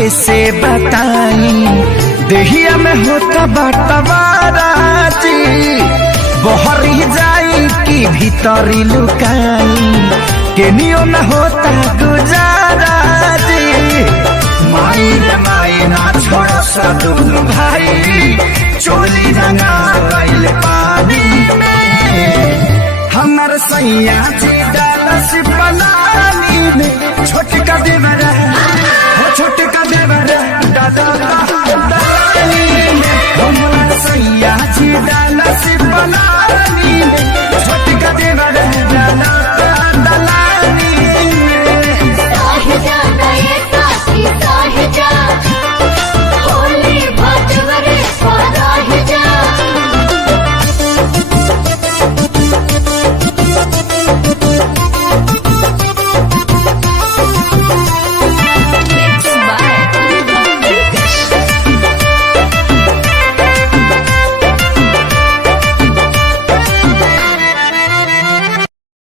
कैसे बताई देहिया में होता बटवाराजी बहरी जाई कि भीतरी लुकाई केनियो न होता गुजाराजी। माई रे माई ना छोड़ सदुन भाई चोली रंगा गइल पानी में हमर सैया जी डालस पलानी में छोटका देवर हो छोटका देवर दादा हमर सैया जी